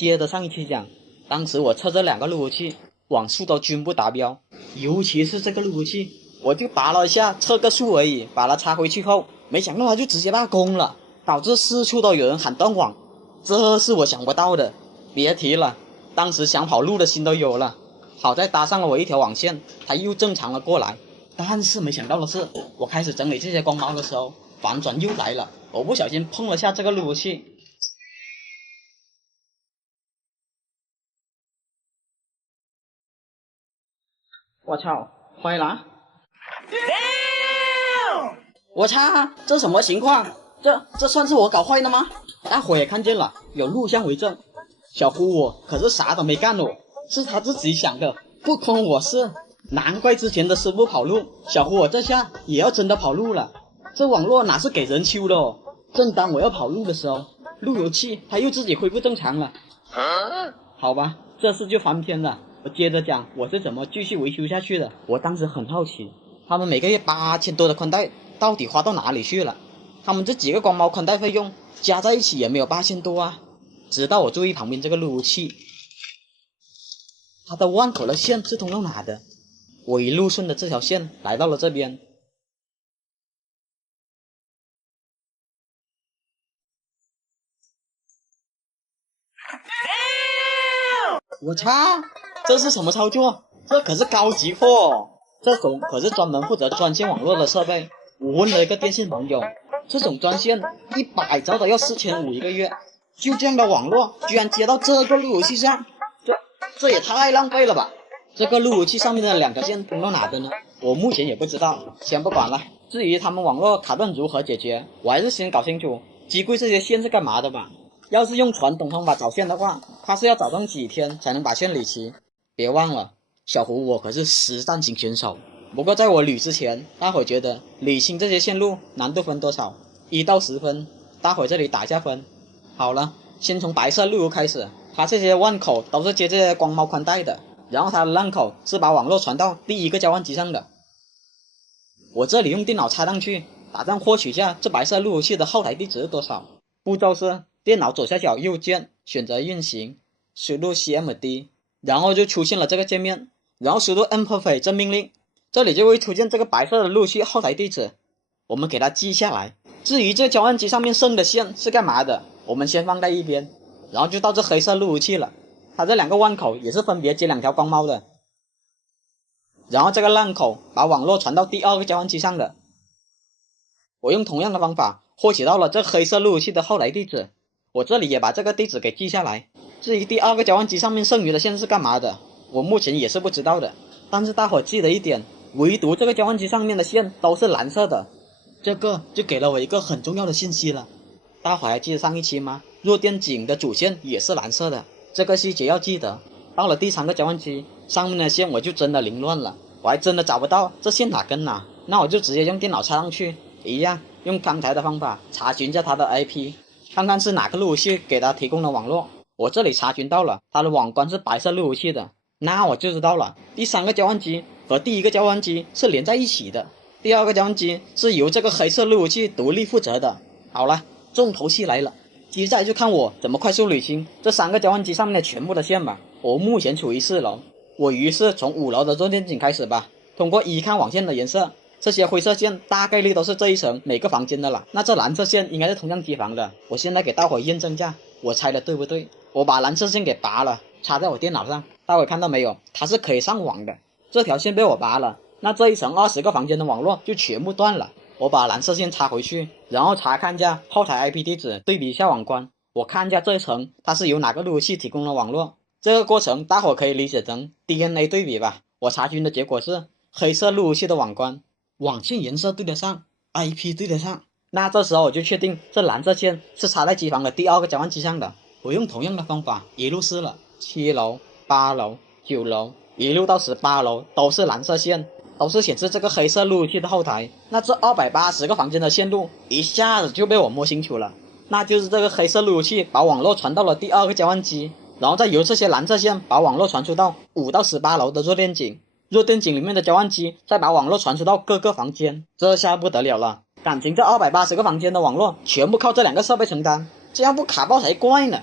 接着上一期讲，当时我测这2个路由器网速都均不达标，尤其是这个路由器，我就拔了一下测个数而已，把它插回去后，没想到它就直接罢工了，导致四处都有人喊断网，这是我想不到的。别提了，当时想跑路的心都有了。好在搭上了我一条网线，它又正常了过来。但是没想到的是，我开始整理这些光猫的时候，反转又来了，我不小心碰了下这个路由器。我操，坏了！我操，这什么情况？这算是我搞坏的吗？大伙也看见了，有录像为证。小胡我可是啥都没干哦，是他自己想的，不关我事。难怪之前的师傅跑路，小胡我这下也要真的跑路了。这网络哪是给人修的哦？正当我要跑路的时候，路由器它又自己恢复正常了。好吧，这事就翻篇了。我接着讲我是怎么继续维修下去的。我当时很好奇，他们每个月8000多的宽带到底花到哪里去了？他们这几个光猫宽带费用加在一起也没有8000多啊。直到我注意旁边这个路由器，它的弯口的线是通到哪的？我一路顺着这条线来到了这边。我操，这是什么操作？这可是高级货哦，这种可是专门负责专线网络的设备。我问了一个电信朋友，这种专线100兆都要4500一个月，就这样的网络居然接到这个路由器上，这也太浪费了吧。这个路由器上面的2条线通到哪的呢？我目前也不知道，先不管了。至于他们网络卡顿如何解决，我还是先搞清楚机柜这些线是干嘛的吧。要是用传统方法找线的话，他是要找上几天才能把线理齐。别忘了，小胡我可是实战型选手。不过在我捋之前，大伙觉得理清这些线路难度分多少？1到10分，大伙这里打一下分。好了，先从白色路由开始，它这些弯口都是接这些光猫宽带的，然后它的烂口是把网络传到第一个交换机上的。我这里用电脑插上去，打算获取一下这白色路由器的后台地址是多少。步骤是电脑左下角右键选择运行，输入 cmd， 然后就出现了这个界面，然后输入 mperfect 这命令，这里就会出现这个白色的路由器后台地址，我们给它记下来。至于这交换机上面剩的线是干嘛的，我们先放在一边，然后就到这黑色路由器了，它这2个弯口也是分别接2条光猫的，然后这个烂口把网络传到第2个交换机上的。我用同样的方法获取到了这黑色路由器的后台地址，我这里也把这个地址给记下来。至于第2个交换机上面剩余的线是干嘛的，我目前也是不知道的。但是大伙记得一点，唯独这个交换机上面的线都是蓝色的，这个就给了我一个很重要的信息了。大伙还记得上一期吗？弱电井的主线也是蓝色的，这个细节要记得。到了第3个交换机，上面的线我就真的凌乱了，我还真的找不到这线哪跟哪，那我就直接用电脑插上去，一样用刚才的方法查询一下它的 IP， 看看是哪个路由器给它提供的网络。我这里查询到了，它的网关是白色路由器的，那我就知道了，第3个交换机和第1个交换机是连在一起的，第2个交换机是由这个黑色路由器独立负责的。好了，重头戏来了，接下来就看我怎么快速捋清这3个交换机上面的全部的线吧。我目前处于4楼，我于是从5楼的弱电井开始吧。通过一看网线的颜色，这些灰色线大概率都是这一层每个房间的了，那这蓝色线应该是通向机房的。我现在给大伙验证一下，我猜的对不对？我把蓝色线给拔了，插在我电脑上，大伙看到没有？它是可以上网的。这条线被我拔了，那这一层20个房间的网络就全部断了。我把蓝色线插回去，然后查看一下后台 IP 地址，对比一下网关，我看一下这一层它是由哪个路由器提供的网络。这个过程大伙可以理解成 DNA 对比吧。我查询的结果是黑色路由器的网关，网线颜色对得上， IP 对得上，那这时候我就确定这蓝色线是插在机房的第2个交换机上的。我用同样的方法一路试了7楼、8楼、9楼，一路到18楼都是蓝色线，都是显示这个黑色路由器的后台。那这280个房间的线路一下子就被我摸清楚了，那就是这个黑色路由器把网络传到了第2个交换机，然后再由这些蓝色线把网络传出到5到18楼的弱电井，弱电井里面的交换机再把网络传出到各个房间。这下不得了了，感情这280个房间的网络全部靠这2个设备承担，这样不卡爆才怪呢。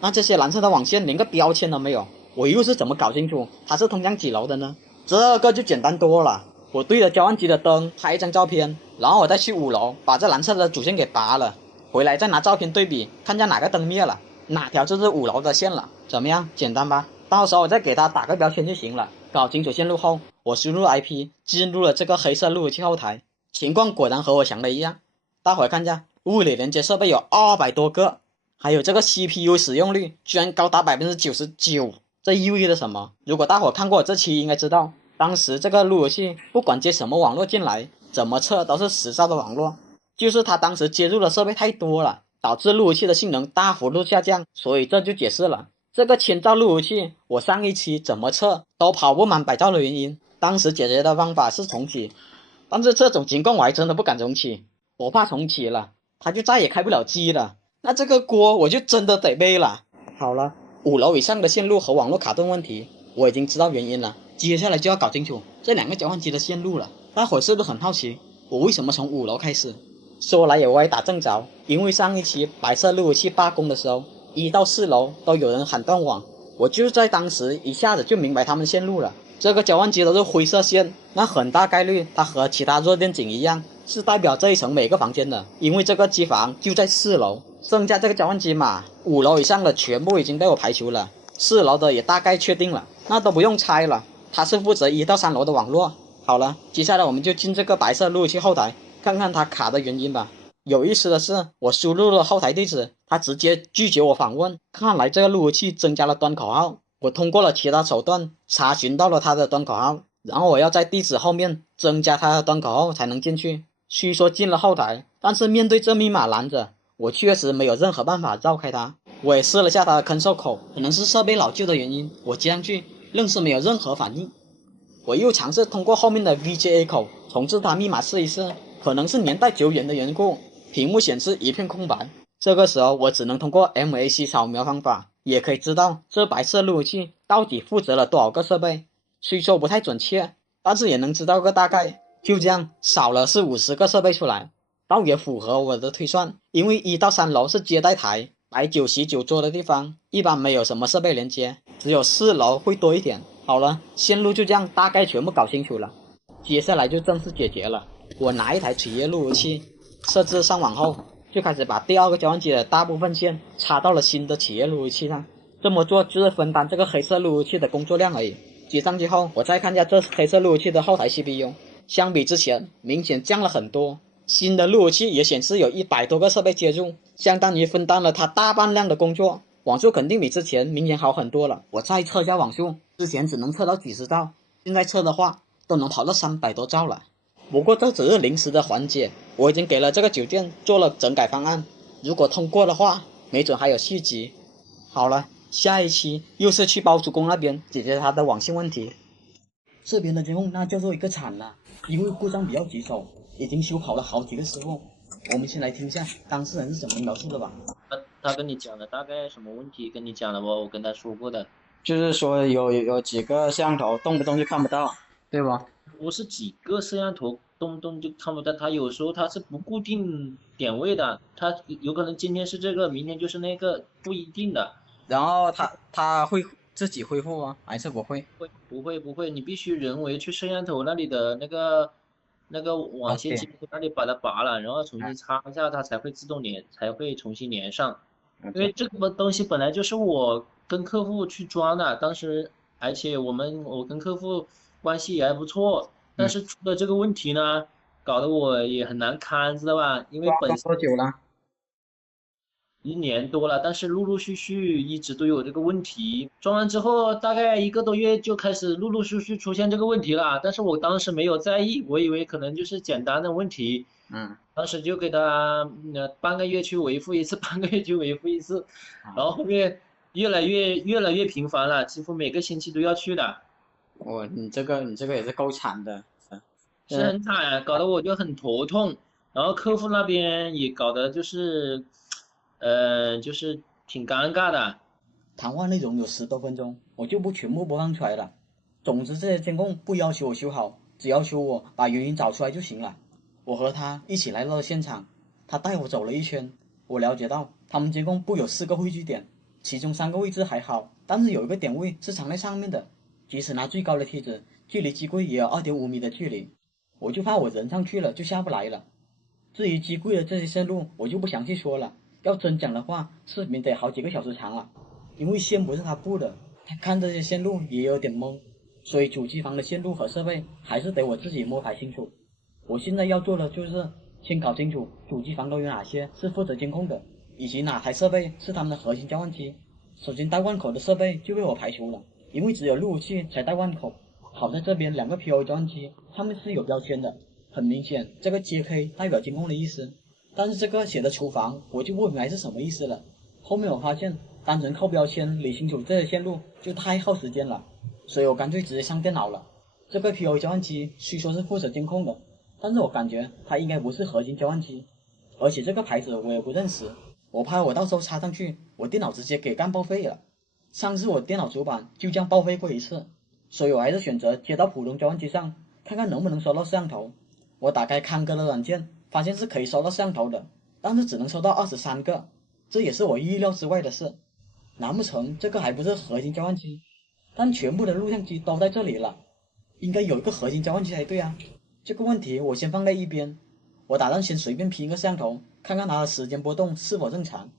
那这些蓝色的网线连个标签都没有，我又是怎么搞清楚它是通向几楼的呢？这个就简单多了，我对着交换机的灯拍一张照片，然后我再去5楼把这蓝色的主线给拔了，回来再拿照片对比，看见哪个灯灭了，哪条就是5楼的线了。怎么样，简单吧？到时候我再给它打个标签就行了。搞清楚线路后，我输入 IP 进入了这个黑色路由器后台，情况果然和我想的一样。大伙看一下，物理连接设备有200多个，还有这个 CPU 使用率居然高达99%，这意味着什么？如果大伙看过我这期应该知道，当时这个路由器不管接什么网络进来，怎么测都是10兆的网络，就是它当时接入的设备太多了，导致路由器的性能大幅度下降，所以这就解释了这个1000兆路由器我上一期怎么测都跑不满100兆的原因。当时解决的方法是重启，但是这种情况我还真的不敢重启，我怕重启了它就再也开不了机了，那这个锅我就真的得背了。好了，5楼以上的线路和网络卡顿问题我已经知道原因了，接下来就要搞清楚这2个交换机的线路了。大伙是不是很好奇我为什么从5楼开始？说来也歪打正着，因为上一期白色路由器罢工的时候，1到4楼都有人喊断网，我就在当时一下子就明白他们线路了。这个交换机都是灰色线，那很大概率它和其他弱电井一样是代表这一层每个房间的，因为这个机房就在4楼。剩下这个交换机嘛，5楼以上的全部已经被我排除了，4楼的也大概确定了，那都不用猜了，它是负责1到3楼的网络。好了，接下来我们就进这个白色路由器后台，看看它卡的原因吧。有意思的是，我输入了后台地址，它直接拒绝我访问，看来这个路由器增加了端口号。我通过了其他手段查询到了它的端口号，然后我要在地址后面增加它的端口号才能进去。虽说进了后台，但是面对这密码拦着，我确实没有任何办法绕开它。我也试了下它的 console 口，可能是设备老旧的原因，我接上去愣是没有任何反应。我又尝试通过后面的 VGA 口重置它密码试一试，可能是年代久远的缘故，屏幕显示一片空白。这个时候我只能通过 MAC 扫描方法，也可以知道这白色路由器到底负责了多少个设备。虽说不太准确，但是也能知道个大概。就这样少了是50个设备出来，倒也符合我的推算，因为1到3楼是接待台，摆酒席酒桌的地方，一般没有什么设备连接，只有4楼会多一点。好了，线路就这样大概全部搞清楚了，接下来就正式解决了。我拿一台企业路由器设置上网后，就开始把第2个交换机的大部分线插到了新的企业路由器上，这么做就是分担这个黑色路由器的工作量而已。接上去后，我再看一下这黑色路由器的后台 CPU， 相比之前明显降了很多，新的路由器也显示有100多个设备接入，相当于分担了它大半量的工作。网速肯定比之前明显好很多了，我再测一下网速，之前只能测到几十兆，现在测的话都能跑到300多兆了。不过这只是临时的缓解，我已经给了这个酒店做了整改方案，如果通过的话，没准还有续集。好了，下一期又是去包租公那边解决他的网信问题。这边的监控那叫做一个惨了，因为故障比较棘手，已经修好了好几个师傅。我们先来听一下当事人是怎么描述的吧。他跟你讲的大概什么问题？跟你讲了不？我跟他说过的。就是说有几个摄像头动不动就看不到，对吧？不是几个摄像头动不动就看不到，他有时候他是不固定点位的，他有可能今天是这个，明天就是那个，不一定的。然后他会自己恢复吗？还是不会？不会，你必须人为去摄像头那里的那个网线接口那里把它拔了，然后重新插一下，它才会自动连，才会重新连上。因为这个东西本来就是我跟客户去装的，当时而且我跟客户关系也还不错，但是出了这个问题呢，搞得我也很难堪，知道吧？因为本身多久了？1年多了，但是陆陆续续一直都有这个问题。装完之后大概1个多月就开始陆陆续续出现这个问题了，但是我当时没有在意，我以为可能就是简单的问题。当时就给他半个月去维护一次，半个月去维护一次，然后后面越来越频繁了，几乎每个星期都要去的。你这个也是够惨的。是很惨啊，搞得我就很头痛，然后客户那边也搞得就是，就是挺尴尬的。谈话内容有10多分钟，我就不全部播放出来了。总之这些监控不要求我修好，只要求我把原因找出来就行了。我和他一起来到了现场，他带我走了一圈，我了解到他们监控布有4个汇聚点，其中3个位置还好，但是有一个点位是藏在上面的，即使拿最高的梯子，距离机柜也有2.5米的距离，我就怕我人上去了就下不来了。至于机柜的这些线路，我就不详细说了，要真讲的话，视频得好几个小时长了，因为线不是他布的，他看这些线路也有点懵，所以主机房的线路和设备还是得我自己摸排清楚。我现在要做的就是先搞清楚主机房都有哪些是负责监控的，以及哪台设备是他们的核心交换机。首先带换口的设备就被我排除了，因为只有路由器才带换口。好在这边2个 POE 交换机上面是有标签的，很明显这个 JK 代表监控的意思，但是这个写的厨房我就不明白是什么意思了。后面我发现单纯靠标签理清楚这些线路就太耗时间了，所以我干脆直接上电脑了。这个 POE 交换机虽说是负责监控的，但是我感觉它应该不是核心交换机，而且这个牌子我也不认识，我怕我到时候插上去，我电脑直接给干报废了。上次我电脑主板就这样报废过一次，所以我还是选择接到普通交换机上，看看能不能收到摄像头。我打开康哥的软件，发现是可以收到摄像头的，但是只能收到23个，这也是我意料之外的事。难不成这个还不是核心交换机？但全部的录像机都在这里了，应该有一个核心交换机才对啊。这个问题我先放在一边，我打算先随便拼一个摄像头，看看它的时间波动是否正常。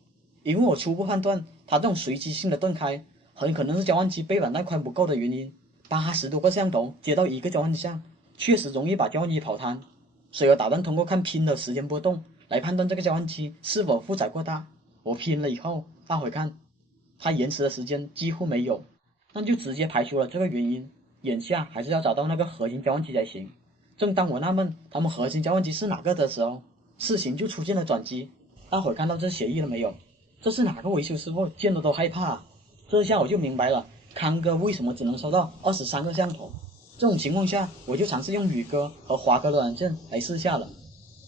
因为我初步判断它这种随机性的断开很可能是交换机背板带宽不够的原因。80多个摄像头接到一个交换机上，确实容易把交换机跑瘫，所以我打算通过看拼的时间波动来判断这个交换机是否负载过大。我拼了以后发回看，它延迟的时间几乎没有，那就直接排除了这个原因。眼下还是要找到那个核心交换机才行。正当我纳闷他们核心交换机是哪个的时候，事情就出现了转机。大伙看到这协议了没有？这是哪个维修师傅见了都害怕啊。这下我就明白了康哥为什么只能收到23个摄像头。这种情况下，我就尝试用宇哥和华哥的软件来试下了。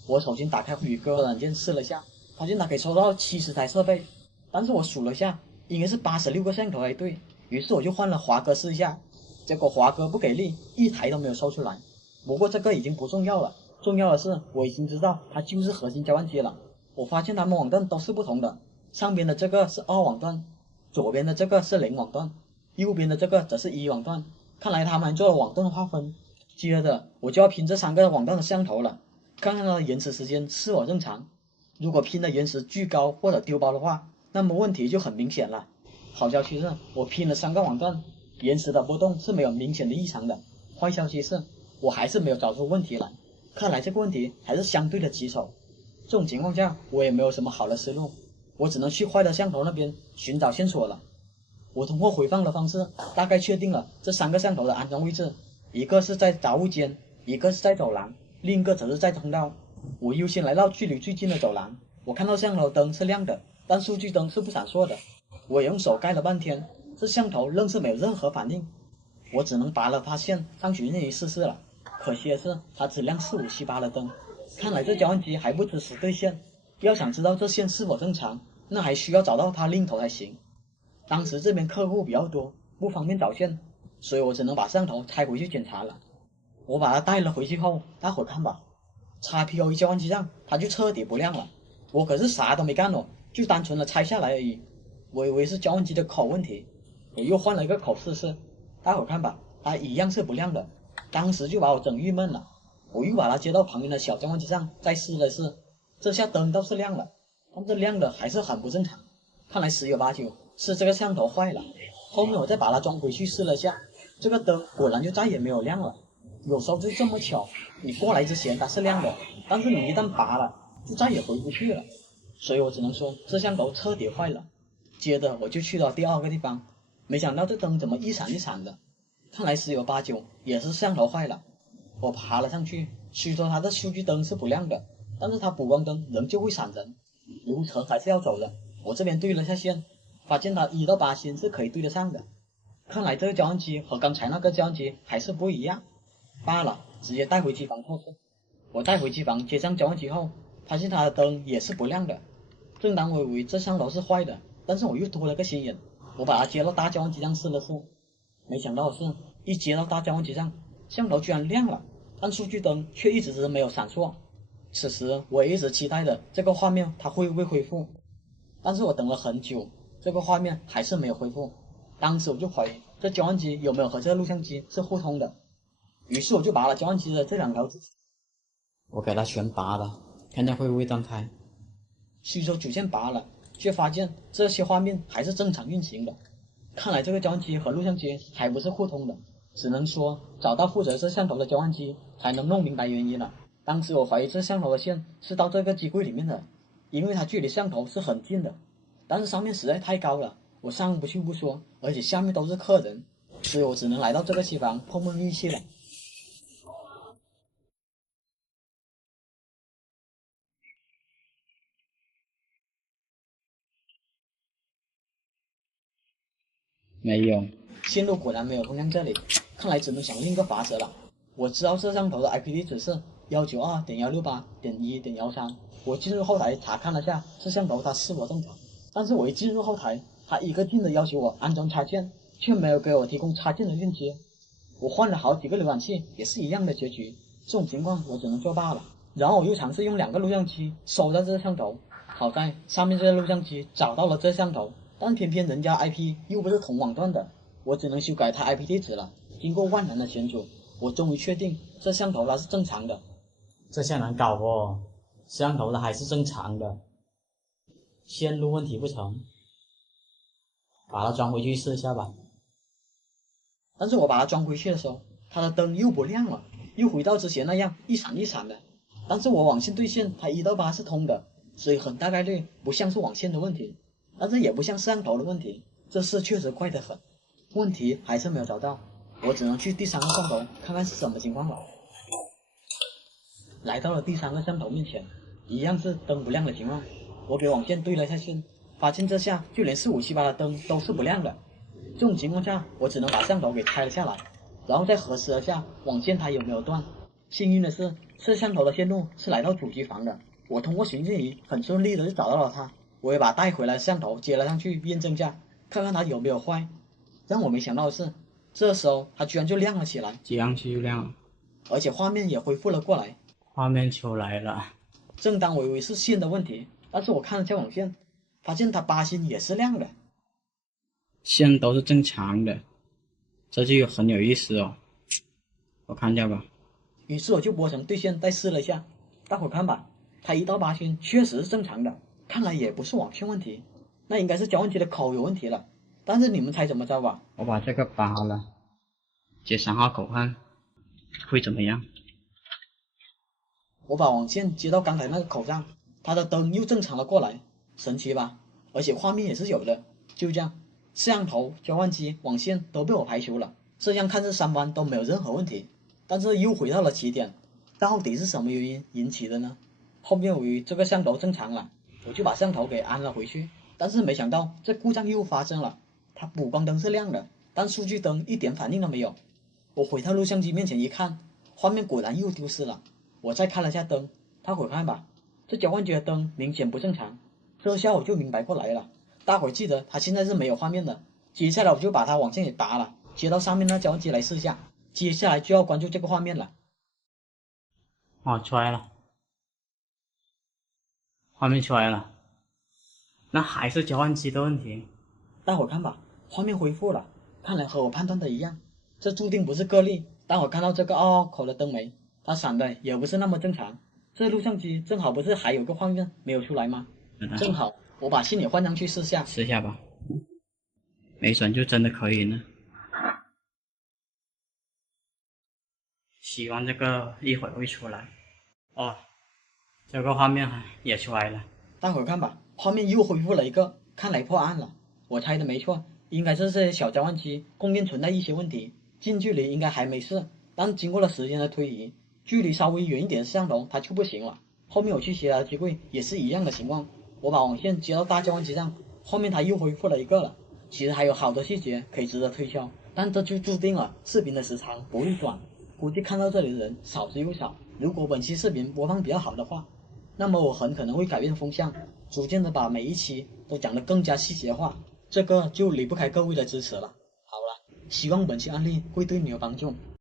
我首先打开宇哥的软件试了下，发现它可以收到70台设备，但是我数了下，应该是86个摄像头才对。于是我就换了华哥试一下，结果华哥不给力，一台都没有收出来。不过这个已经不重要了，重要的是我已经知道它就是核心交换机了。我发现它们网段都是不同的，上边的这个是2网段，左边的这个是0网段，右边的这个则是1网段。看来他们还做了网段划分。接着我就要拼这3个网段的摄像头了，看看它的延迟时间是否正常。如果拼的延迟巨高或者丢包的话，那么问题就很明显了。好消息是我拼了3个网段，延迟的波动是没有明显的异常的。坏消息是我还是没有找出问题来，看来这个问题还是相对的棘手。这种情况下我也没有什么好的思路，我只能去坏的摄像头那边寻找线索了。我通过回放的方式大概确定了这3个摄像头的安装位置，一个是在杂物间，一个是在走廊，另一个则是在通道。我优先来到距离最近的走廊，我看到摄像头灯是亮的，但数据灯是不闪烁的。我也用手盖了半天，这摄像头仍是没有任何反应。我只能拔了它线上去任意试试了。可惜的是它只亮4、5、7、8的灯，看来这交换机还不支持对线。要想知道这线是否正常，那还需要找到它另一头才行。当时这边客户比较多，不方便找线，所以我只能把摄像头拆回去检查了。我把它带了回去后，大伙看吧，XPOE 交换机上它就彻底不亮了。我可是啥都没干哦，就单纯的拆下来而已。我以为是交换机的口问题，我又换了一个口试试，大伙看吧，它一样是不亮的。当时就把我整郁闷了。我又把它接到旁边的小交换机上再试了试，这下灯倒是亮了，但这亮的还是很不正常。看来10有8九是这个摄像头坏了。后面我再把它装回去试了下，这个灯果然就再也没有亮了。有时候就这么巧，你过来之前它是亮的，但是你一旦拔了就再也回不去了。所以我只能说这摄像头彻底坏了。接着我就去到第2个地方，没想到这灯怎么一闪一闪的，看来10有8九也是摄像头坏了。我爬了上去，虽说它的数据灯是不亮的，但是它补光灯仍旧会闪人。流程还是要走的，我这边对了下线，发现它1到8星是可以对得上的。看来这个交换机和刚才那个交换机还是不一样。罢了，直接带回机房测试。我带回机房接上交换机后，发现它的灯也是不亮的。正当我以为这上头是坏的，但是我又多了个心眼，我把它接到大交换机上试了试。没想到的是，一接到大交换机上，摄像头居然亮了，但数据灯却一直是没有闪烁。此时我也一直期待着这个画面它会不会恢复，但是我等了很久，这个画面还是没有恢复。当时我就怀疑这交换机有没有和这个录像机是互通的，于是我就拔了交换机的这2条主线，我给它全拔了，看它会不会断开。吸收主线拔了，却发现这些画面还是正常运行的。看来这个交换机和录像机还不是互通的，只能说找到负责摄像头的交换机才能弄明白原因了。当时我怀疑这摄像头的线是到这个机柜里面的，因为它距离摄像头是很近的，但是上面实在太高了，我上不去不说，而且下面都是客人，所以我只能来到这个机房碰碰运气了。没有，线路果然没有通向这里，看来只能想另一个法则了。我知道摄像头的 IP 地址是192.168.1.13，我进入后台查看了下摄像头它是否正常，但是我一进入后台，它一个劲的要求我安装插件，却没有给我提供插件的链接。我换了好几个浏览器，也是一样的结局。这种情况我只能作罢了。然后我又尝试用2个录像机收到这摄像头，好在上面这个录像机找到了这摄像头，但偏偏人家 IP 又不是同网段的，我只能修改它 IP 地址了。经过万难的险阻，我终于确定这摄像头它是正常的。这下难搞哦，摄像头它还是正常的，线路问题不成，把它装回去试一下吧。但是我把它装回去的时候，它的灯又不亮了，又回到之前那样一闪一闪的。但是我网线对线它1到8是通的，所以很大概率不像是网线的问题，但是也不像摄像头的问题，这事确实怪得很。问题还是没有找到，我只能去第3个摄像头看看是什么情况了。来到了第3个摄像头面前，一样是灯不亮的情况。我给网线对了下线，发现这下就连4578的灯都是不亮的。这种情况下，我只能把摄像头给拆了下来，然后再核实了下网线它有没有断。幸运的是，摄像头的线路是来到主机房的，我通过寻迹仪很顺利的就找到了它。我也把带回来的摄像头接了上去验证下，看看它有没有坏。让我没想到的是，这时候它居然就亮了起来，接上去就亮了，而且画面也恢复了过来，画面出来了。正当我以为是线的问题，但是我看了下网线，发现它8星也是亮的，线都是正常的，这就很有意思哦。我看一下吧。于是我就拨成对线再试了一下，大伙看吧，它1到8星确实是正常的，看来也不是网线问题，那应该是交换机的口有问题了。但是你们猜怎么着吧？我把这个拔了，接3号口看会怎么样？我把网线接到刚才那个口上，它的灯又正常了过来，神奇吧？而且画面也是有的。就这样，摄像头、交换机、网线都被我排除了，这样看这3关都没有任何问题。但是又回到了起点，到底是什么原因引起的呢？后面我以为这个摄像头正常了，我就把摄像头给安了回去，但是没想到这故障又发生了。它补光灯是亮的，但数据灯一点反应都没有。我回到录像机面前一看，画面果然又丢失了。我再开了下灯，大伙看吧，这交换机的灯明显不正常。这下我就明白过来了，大伙记得它现在是没有画面的。接下来我就把它网线给拔了，接到上面那交换机来试一下。接下来就要关注这个画面了。出来了，画面出来了，那还是交换机的问题。大伙看吧，画面恢复了，看来和我判断的一样，这注定不是个例。大伙看到这个凹凹口的灯没？它闪的也不是那么正常。这录像机正好不是还有个画面没有出来吗？正好我把线也换上去试下吧，没准就真的可以呢。希望这个一会儿会出来。这个画面也出来了，大伙看吧，画面又恢复了一个，看来破案了。我猜的没错，应该是这些小交换机供电存在一些问题，近距离应该还没事，但经过了时间的推移，距离稍微远一点的摄像头它就不行了。后面我去其他机柜也是一样的情况，我把网线接到大交换机上，后面它又恢复了一个了。其实还有好多细节可以值得推敲，但这就注定了视频的时长不会短，估计看到这里的人少之又少。如果本期视频播放比较好的话，那么我很可能会改变风向，逐渐的把每一期都讲得更加细节化，这个就离不开各位的支持了。好了，希望本期案例会对你有帮助。